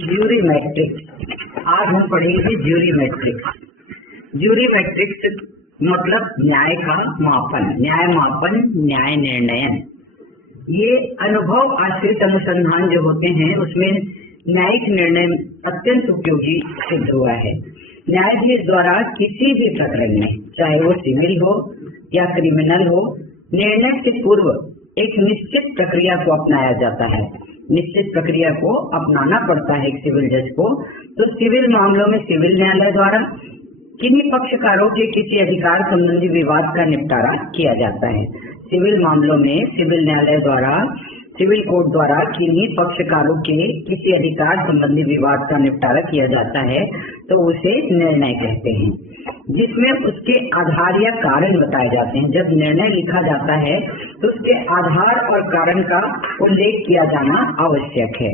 Jury matrix. आज हम पढ़ेंगे ज्यूरी मैट्रिक्स। ज्यूरी मैट्रिक्स मतलब न्याय का मापन, न्याय मापन, न्याय निर्णयन। ये अनुभव आश्रित अनुसंधान जो होते हैं उसमें न्यायिक निर्णय अत्यंत उपयोगी सिद्ध हुआ है। न्यायाधीश द्वारा किसी भी प्रकरण में, चाहे वो सिविल हो या क्रिमिनल हो, निर्णय से पूर्व एक निश्चित प्रक्रिया को अपनाया जाता है। निश्चित प्रक्रिया को अपनाना पड़ता है एक सिविल जज को। तो सिविल मामलों में सिविल न्यायालय द्वारा किन्हीं पक्षकारों के किसी अधिकार संबंधी विवाद का निपटारा किया जाता है। सिविल मामलों में सिविल न्यायालय द्वारा, सिविल कोर्ट द्वारा किन्हीं पक्षकारों के किसी अधिकार संबंधी विवाद का निपटारा किया जाता है तो उसे निर्णय कहते हैं, जिसमें उसके आधार या कारण बताए जाते हैं। जब निर्णय लिखा जाता है तो उसके आधार और कारण का उल्लेख किया जाना आवश्यक है।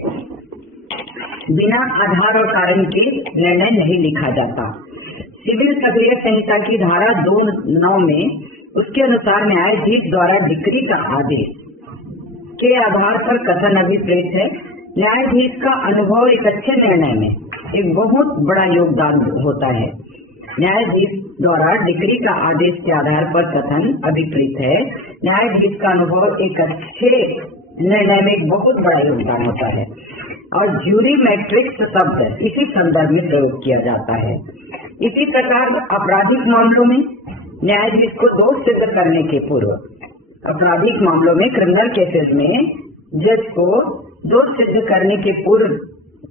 बिना आधार और कारण के निर्णय नहीं लिखा जाता। सिविल प्रक्रिया संहिता की धारा 2(9) में उसके अनुसार न्यायाधीश द्वारा डिक्री का आदेश के आधार पर कथन अभिप्रेत है। न्यायाधीश का अनुभव एक अच्छे निर्णय में एक बहुत बड़ा योगदान होता है। न्यायाधीश द्वारा डिक्री का आदेश के आधार पर कथन अभिप्रेत है। न्यायाधीश का अनुभव एक अच्छे निर्णय में एक बहुत बड़ा योगदान होता है। और ज्यूरी मैट्रिक्स शब्द इसी संदर्भ में प्रयोग किया जाता है। इसी प्रकार आपराधिक मामलों में न्यायाधीश को दोष सिद्ध करने के पूर्व, आपराधिक मामलों में क्रिमिनल केसेस में जज को दोष सिद्ध करने के पूर्व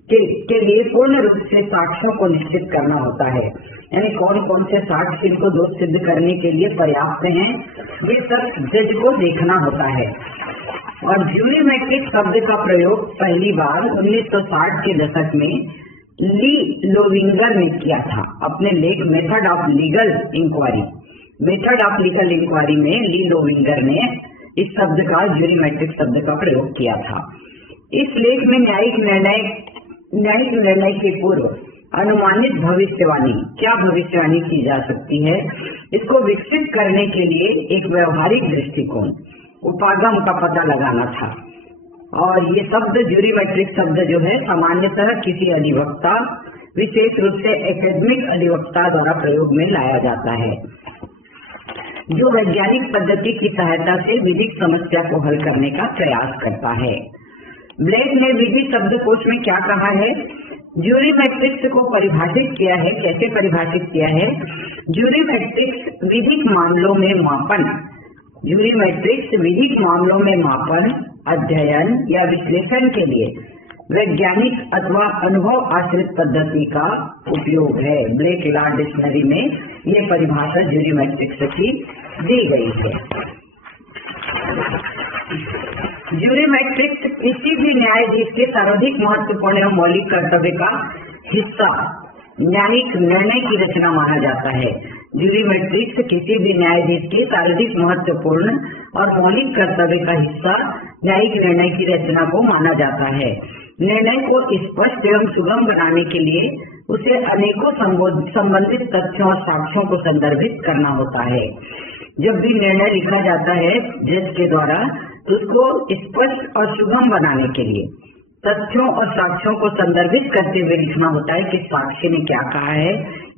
के लिए पूर्ण रूप से साक्ष्यों को निश्चित करना होता है। यानी कौन कौन से साक्ष्य इनको दोष सिद्ध करने के लिए पर्याप्त हैं, ये सब जज को देखना होता है। और ज्यूरी मैट्रिक्स शब्द का प्रयोग पहली बार 1960 के दशक में ली लोविंगर ने किया था। अपने लेख method of legal inquiry, method of legal inquiry में ली लोविंगर ने इस शब्द का, ज्यूरी मैट्रिक्स शब्द का प्रयोग किया था। इस लेख में न्यायिक निर्णय के पूर्व अनुमानित भविष्यवाणी, क्या भविष्यवाणी की जा सकती है, इसको विकसित करने के लिए एक व्यवहारिक दृष्टिकोण, उपागम का पता लगाना था। और ये शब्द ज्यूरी मैट्रिक्स शब्द जो है सामान्यतः किसी अधिवक्ता, विशेष रूप से एकेडमिक अधिवक्ता द्वारा प्रयोग में लाया जाता है, जो वैज्ञानिक पद्धति की सहायता से विधिक समस्या को हल करने का प्रयास करता है। ब्लेक ने विधि शब्दकोश में क्या कहा है, ज्यूरी मैट्रिक्स को परिभाषित किया है। कैसे परिभाषित किया है? ज्यूरी मैट्रिक्स विधिक मामलों में मापन, ज्यूरी मैट्रिक्स विधिक मामलों में मापन, अध्ययन या विश्लेषण के लिए वैज्ञानिक अथवा अनुभव आश्रित पद्धति का उपयोग है। ब्लेक लॉ डिक्शनरी में ये परिभाषा ज्यूरी मैट्रिक्स की दी गई है। ज्यूरी मैट्रिक्स किसी भी न्यायाधीश के सर्वाधिक महत्वपूर्ण और मौलिक कर्तव्य का हिस्सा न्यायिक निर्णय की रचना माना जाता है। ज्यूरी मैट्रिक्स किसी भी न्यायाधीश के सर्वाधिक महत्वपूर्ण और मौलिक कर्तव्य का हिस्सा न्यायिक निर्णय की रचना को माना जाता है। निर्णय को स्पष्ट एवं सुगम बनाने के लिए उसे अनेकों संबंधित तथ्यों और साक्ष्यों को संदर्भित करना होता है। जब भी निर्णय लिखा जाता है जज के द्वारा तो उसको स्पष्ट और सुगम बनाने के लिए तथ्यों और साक्ष्यों को संदर्भित करते हुए लिखना होता है कि साक्षी ने क्या कहा है,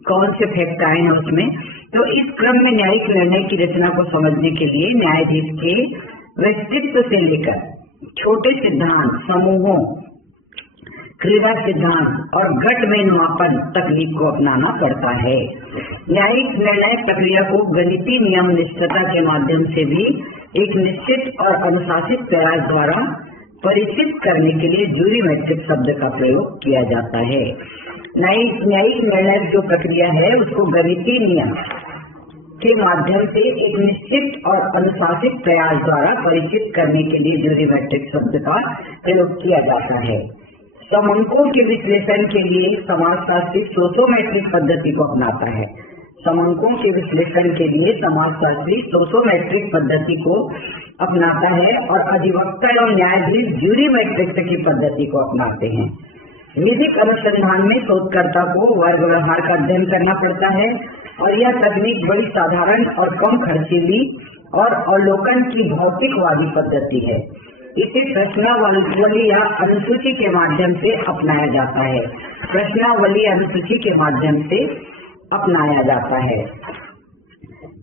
कौन से फैक्ट आए हैं उसमें। तो इस क्रम में न्यायिक निर्णय की रचना को समझने के लिए न्यायाधीश के व्यक्तित्व से लेकर छोटे सिद्धांत समूहों, क्रिया सिद्धांत और घटमेन मापन तकनीक को अपनाना पड़ता है। न्यायिक निर्णय प्रक्रिया को गणितीय नियम निष्ठता के माध्यम से भी एक निश्चित और अनुशासित प्रयास द्वारा परिचित करने के लिए ज्यूरी मैट्रिक्स शब्द का प्रयोग किया जाता है। न्यायिक निर्णय जो प्रक्रिया है उसको गणितीय नियम के माध्यम से एक निश्चित और अनुशासित प्रयास द्वारा परिचित करने के लिए ज्यूरी मैट्रिक्स शब्द का प्रयोग किया जाता है। समंकों के विश्लेषण के लिए समाजशास्त्री सोशियोमेट्रिक पद्धति को अपनाता है। समंकों के विश्लेषण के लिए समाजशास्त्री सोशियोमेट्रिक पद्धति को अपनाता है और अधिवक्ता एवं न्यायाधीश ज्यूरी मैट्रिक्स की पद्धति को अपनाते हैं। विधिक अनुसंधान में शोधकर्ता को वर्ग व्यवहार का अध्ययन करना पड़ता है और यह तकनीक बड़ी साधारण और कम खर्चीली और अवलोकन की भौतिकवादी पद्धति है। इसे प्रश्नावली या अनुसूची के माध्यम से अपनाया जाता है। प्रश्नावली अनुसूची के माध्यम से अपनाया जाता है।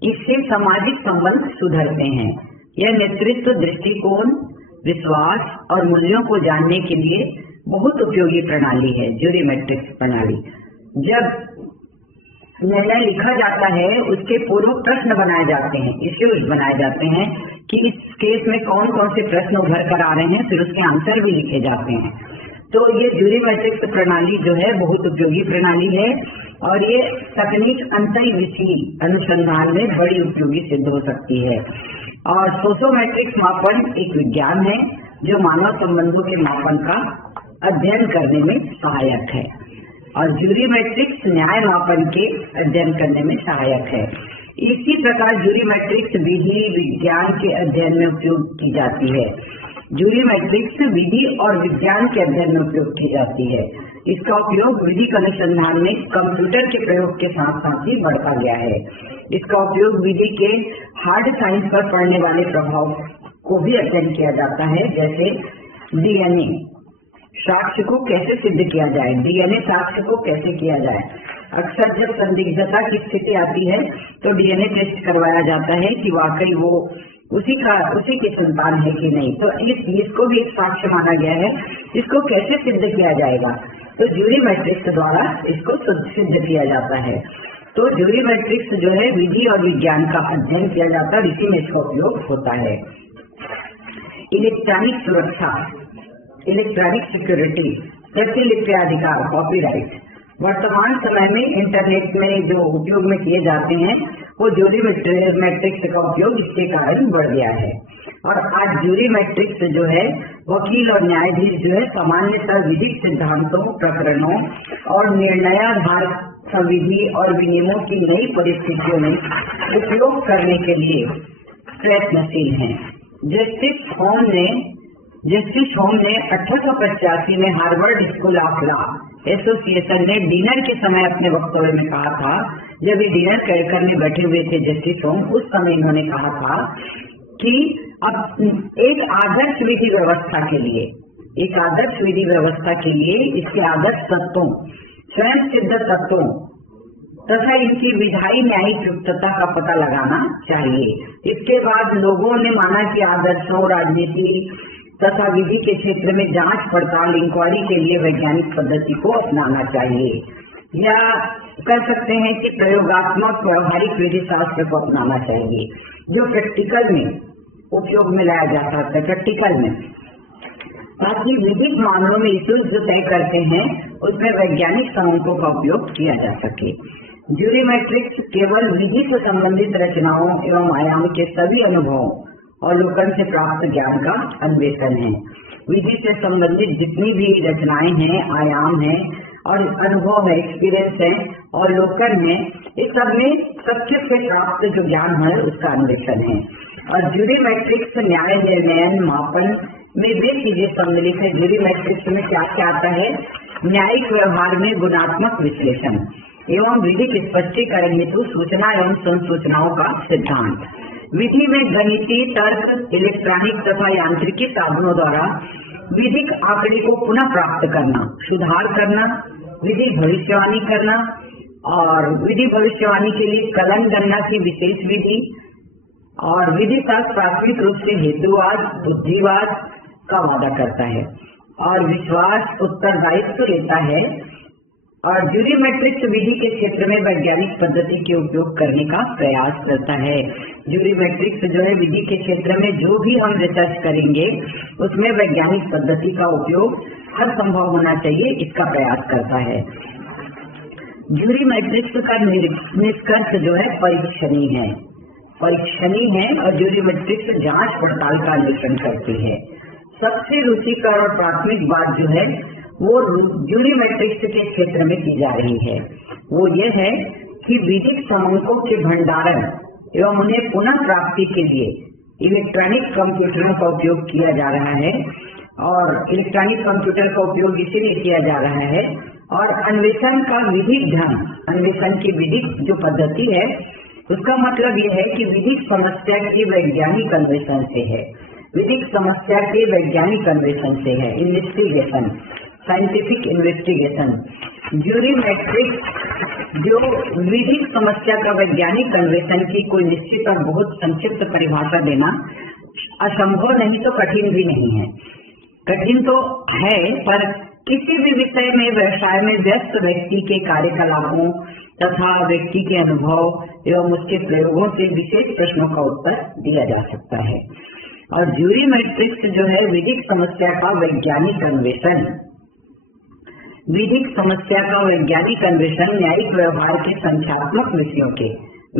इससे सामाजिक संबंध सुधरते हैं। यह नेतृत्व दृष्टिकोण, विश्वास और मूल्यों को जानने के लिए बहुत उपयोगी प्रणाली है ज्यूरी मैट्रिक्स प्रणाली। जब निर्णय लिखा जाता है उसके पूर्व प्रश्न बनाए जाते हैं, इश्यूज बनाए जाते हैं कि इस केस में कौन कौन से प्रश्न उभर कर आ रहे हैं, फिर उसके आंसर भी लिखे जाते हैं। तो ये ज्यूरी मैट्रिक्स प्रणाली जो है बहुत उपयोगी प्रणाली है और ये तकनीक अंतर्विषयी अनुसंधान में बड़ी उपयोगी सिद्ध हो सकती है। और सोशियोमेट्रिक्स मापन एक विज्ञान है जो मानव संबंधों के मापन का अध्ययन करने में सहायक है और ज्यूरी मैट्रिक्स न्याय मापन के अध्ययन करने में सहायक है। इसी प्रकार ज्यूरी मैट्रिक्स विधि विज्ञान के अध्ययन में उपयोग की जाती है। ज्यूरी मैट्रिक्स विधि और विज्ञान के अध्ययन में उपयोग की जाती है। इसका उपयोग विधिक अनुसंधान में कंप्यूटर के प्रयोग के साथ साथ ही बढ़ता गया है। इसका उपयोग विधि के हार्ड साइंस पर पड़ने वाले प्रभाव को भी अध्ययन किया जाता है, जैसे डीएनए साक्ष्य को कैसे सिद्ध किया जाए, डीएनए साक्ष्य को कैसे किया जाए। अक्सर जब संदिग्धता की स्थिति आती है तो डीएनए टेस्ट करवाया जाता है कि वाकई वो उसी की संतान है कि नहीं। तो इसको भी एक साक्ष्य माना गया है। इसको कैसे सिद्ध किया जाएगा, तो ज्यूरी मैट्रिक्स द्वारा इसको सिद्ध किया जाता है। तो ज्यूरी मैट्रिक्स जो है विधि और विज्ञान का अध्ययन किया जाता है, इसी में इसका उपयोग होता है। इलेक्ट्रॉनिक सुरक्षा, इलेक्ट्रॉनिक सिक्योरिटी, प्रतिलिप्याधिकार, कॉपीराइट वर्तमान समय में इंटरनेट में जो उपयोग में किए जाते हैं वो ज्यूरी मैट्रिक्स का उपयोग इसके कारण बढ़ गया है। और आज ज्यूरी मैट्रिक्स जो है वकील और न्यायाधीश जो है सामान्यतः विधिक सिद्धांतों, प्रकरणों और निर्णयाधार संविधि और विनियमों की नई परिस्थितियों में उपयोग करने के लिए प्रयत्नशील हैं। जस्टिस होम ने 1885 में Harvard school of law association ने डिनर के समय अपने वक्तव्य में कहा था, जब ये डिनर करने बैठे हुए थे जस्टिस होम, उस समय इन्होंने कहा था कि अब एक आदर्श विधि व्यवस्था के लिए, एक आदर्श विधि व्यवस्था के लिए इसके आदर्श तत्वों, स्वयं सिद्ध तत्वों तथा इनकी विधायी न्यायिक युक्तता का पता लगाना चाहिए। इसके बाद लोगों ने माना कि आदर्शों, राजनीति तथा विधि के क्षेत्र में जांच पड़ताल, इंक्वायरी के लिए वैज्ञानिक पद्धति को अपनाना चाहिए, या कर सकते हैं कि प्रयोगात्मक व्यवहारिक विधि शास्त्र को अपनाना चाहिए जो प्रैक्टिकल में उपयोग में लाया जा सकता है, प्रैक्टिकल में, ताकि विधिक मामलों में इश्यूज जो तय करते हैं उसमें वैज्ञानिक सबूतों का उपयोग किया जा सके। ज्यूरी मैट्रिक्स केवल विधि से संबंधित रचनाओं एवं आयाम के सभी अनुभवों और लोकन से प्राप्त ज्ञान का अन्वेषण है। विधि से संबंधित जितनी भी रचनाएं हैं, आयाम हैं और अनुभव है, एक्सपीरियंस है और लोकन में, इस सब में तथ्य से प्राप्त जो ज्ञान है उसका अन्वेषण है। और ज्यूरी मैट्रिक्स न्याय निर्णय मापन में वे चीजें सम्मिलित है। ज्यूरी मैट्रिक्स में क्या क्या आता है? न्यायिक व्यवहार में गुणात्मक विश्लेषण एवं विधिक स्पष्टीकरण हेतु सूचना एवं संसूचनाओं का सिद्धांत, विधि में गणितीय तर्क, इलेक्ट्रॉनिक तथा यांत्रिकी साधनों द्वारा विधिक आंकड़े को पुनः प्राप्त करना, सुधार करना, विधि भविष्यवाणी करना और विधि भविष्यवाणी के लिए कलन गणना की विशेष विधि, और विधि शास्त्र प्राथमिक रूप से हेतुवाद, बुद्धिवाद का वादा करता है और विश्वास उत्तरदायित्व लेता है। और ज्यूरी मैट्रिक्स विधि के क्षेत्र में वैज्ञानिक पद्धति के उपयोग करने का प्रयास करता है। ज्यूरी मैट्रिक्स जो है विधि के क्षेत्र में जो भी हम रिसर्च करेंगे उसमें वैज्ञानिक पद्धति का उपयोग हर संभव होना चाहिए, इसका प्रयास करता है। ज्यूरी मैट्रिक्स का निष्कर्ष जो है परीक्षणीय है और ज्यूरी मैट्रिक्स जांच पड़ताल का अन्वेषण करती है। सबसे रुचिकर और प्राथमिक बात जो है वो ज्यूरी मैट्रिक्स के क्षेत्र में की जा रही है, वो ये है कि विधिक समकों के भंडारण एवं उन्हें पुनः प्राप्ति के लिए इलेक्ट्रॉनिक कंप्यूटरों का उपयोग किया जा रहा है। और इलेक्ट्रॉनिक कंप्यूटर का उपयोग इसीलिए किया जा रहा है और अन्वेषण का विधिक ढंग, अन्वेषण की विधिक जो पद्धति है उसका मतलब ये है कि विधिक समस्या की वैज्ञानिक अन्वेषण से है। विधिक समस्या के वैज्ञानिक अन्वेषण से है। Investigation, scientific investigation. Jury matrix जो विधिक समस्या का वैज्ञानिक अन्वेषण की कोई निश्चित और बहुत संक्षिप्त परिभाषा देना असंभव नहीं तो कठिन भी नहीं है। कठिन तो है, पर किसी भी विषय में व्यवसाय में व्यस्त व्यक्ति के कार्यकलापों तथा व्यक्ति के अनुभव एवं उसके प्रयोगों से विशेष प्रश्नों का उत्तर दिया जा सकता है। और ज्यूरी मैट्रिक्स जो है विधिक समस्या का वैज्ञानिक अन्वेषण। विधिक समस्या का वैज्ञानिक अन्वेषण न्यायिक व्यवहार के संख्यात्मक विषयों के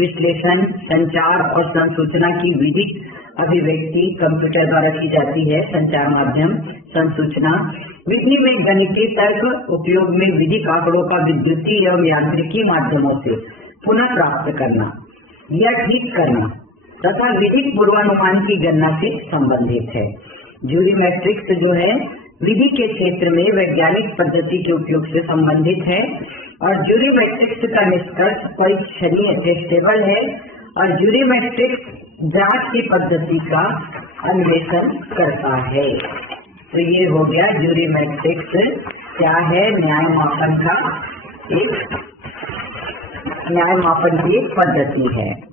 विश्लेषण, संचार और संसूचना की विधिक अभिव्यक्ति कंप्यूटर द्वारा की जाती है। संचार माध्यम, संसूचना विधि में गणितीय तर्क उपयोग में विधिक आंकड़ों का विद्युतीय एवं यांत्रिकी माध्यमों से पुनः प्राप्त करना या ठीक करना तथा विधिक पूर्वानुमान की गणना से संबंधित है। ज्यूरी मैट्रिक्स जो है विधि के क्षेत्र में वैज्ञानिक पद्धति के उपयोग से संबंधित है और ज्यूरी मैट्रिक्स का निष्कर्ष परीक्षणीय टेस्टेबल है और ज्यूरी मैट्रिक्स जांच की पद्धति का अन्वेषण करता है। तो ये हो गया ज्यूरी मैट्रिक्स क्या है, न्याय मापन की एक पद्धति है।